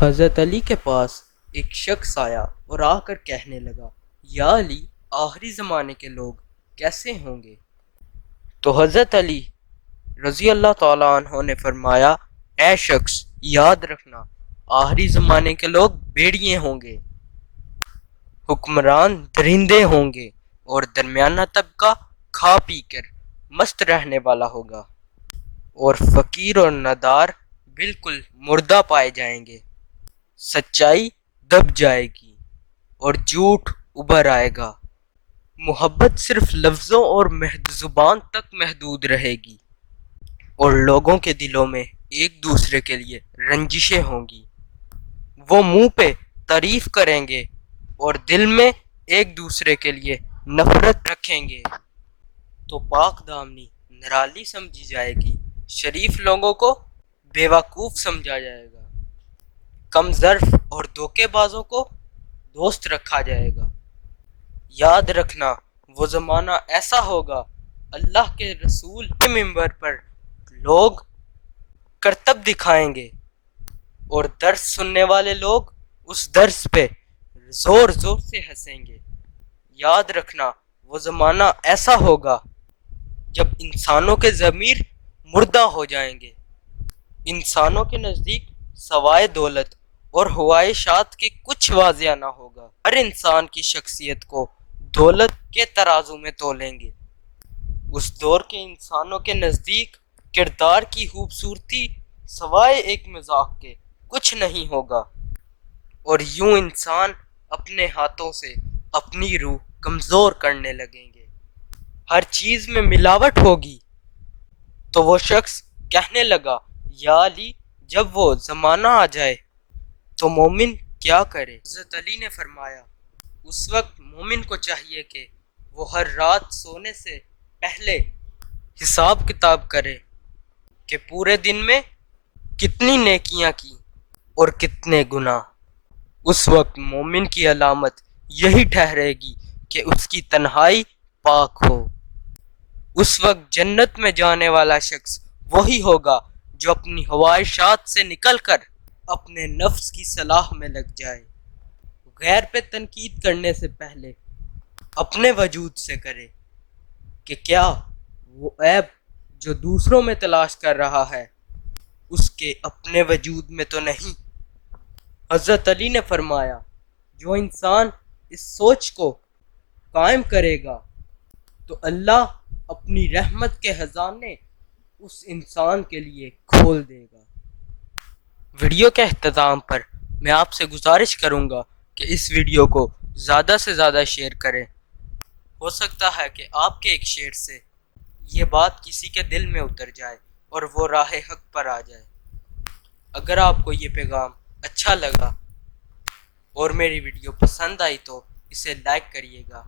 حضرت علی کے پاس ایک شخص آیا اور آ کر کہنے لگا، یا علی، آخری زمانے کے لوگ کیسے ہوں گے؟ تو حضرت علی رضی اللہ تعالیٰ عنہ نے فرمایا، اے شخص، یاد رکھنا، آخری زمانے کے لوگ بھیڑیے ہوں گے، حکمران درندے ہوں گے، اور درمیانہ طبقہ کھا پی کر مست رہنے والا ہوگا، اور فقیر اور ندار بالکل مردہ پائے جائیں گے۔ سچائی دب جائے گی اور جھوٹ ابھر آئے گا۔ محبت صرف لفظوں اور زبان تک محدود رہے گی، اور لوگوں کے دلوں میں ایک دوسرے کے لیے رنجشیں ہوں گی۔ وہ منہ پہ تعریف کریں گے اور دل میں ایک دوسرے کے لیے نفرت رکھیں گے۔ تو پاک دامنی نرالی سمجھی جائے گی، شریف لوگوں کو بیوقوف سمجھا جائے گا، کم ظرف اور دھوکے بازوں کو دوست رکھا جائے گا۔ یاد رکھنا، وہ زمانہ ایسا ہوگا، اللہ کے رسول کے منبر پر لوگ کرتب دکھائیں گے، اور درس سننے والے لوگ اس درس پہ زور زور سے ہنسیں گے۔ یاد رکھنا، وہ زمانہ ایسا ہوگا جب انسانوں کے ضمیر مردہ ہو جائیں گے۔ انسانوں کے نزدیک سوائے دولت اور خواہشات کے کچھ واضح نہ ہوگا۔ ہر انسان کی شخصیت کو دولت کے ترازو میں تولیں گے۔ اس دور کے انسانوں کے نزدیک کردار کی خوبصورتی سوائے ایک مذاق کے کچھ نہیں ہوگا، اور یوں انسان اپنے ہاتھوں سے اپنی روح کمزور کرنے لگیں گے۔ ہر چیز میں ملاوٹ ہوگی۔ تو وہ شخص کہنے لگا، یا علی، جب وہ زمانہ آ جائے تو مومن کیا کرے؟ حضرت علی نے فرمایا، اس وقت مومن کو چاہیے کہ وہ ہر رات سونے سے پہلے حساب کتاب کرے کہ پورے دن میں کتنی نیکیاں کی اور کتنے گناہ۔ اس وقت مومن کی علامت یہی ٹھہرے گی کہ اس کی تنہائی پاک ہو۔ اس وقت جنت میں جانے والا شخص وہی ہوگا جو اپنی خواہشات سے نکل کر اپنے نفس کی صلاح میں لگ جائے، غیر پہ تنقید کرنے سے پہلے اپنے وجود سے کرے کہ کیا وہ عیب جو دوسروں میں تلاش کر رہا ہے اس کے اپنے وجود میں تو نہیں۔ حضرت علی نے فرمایا، جو انسان اس سوچ کو قائم کرے گا تو اللہ اپنی رحمت کے خزانے اس انسان کے لیے کھول دے گا۔ ویڈیو کے اختتام پر میں آپ سے گزارش کروں گا کہ اس ویڈیو کو زیادہ سے زیادہ شیئر کریں۔ ہو سکتا ہے کہ آپ کے ایک شیئر سے یہ بات کسی کے دل میں اتر جائے اور وہ راہ حق پر آ جائے۔ اگر آپ کو یہ پیغام اچھا لگا اور میری ویڈیو پسند آئی تو اسے لائک کریے گا،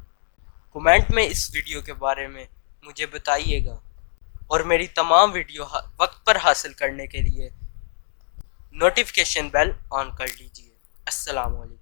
کومنٹ میں اس ویڈیو کے بارے میں مجھے بتائیے گا، اور میری تمام ویڈیو وقت پر حاصل کرنے کے لیے نوٹیفیکیشن بیل آن کر لیجیے۔ السلام علیکم۔